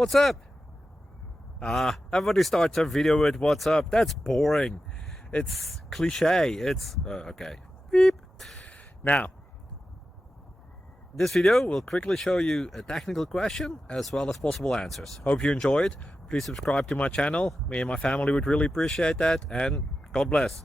What's up? Everybody starts a video with what's up. That's boring. It's cliche. It's okay. Beep. Now, this video will quickly show you a technical question as well as possible answers. Hope you enjoy it. Please subscribe to my channel. Me and my family would really appreciate that, and God bless.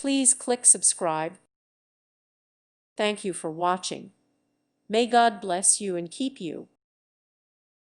Please click subscribe. Thank you for watching. May God bless you and keep you.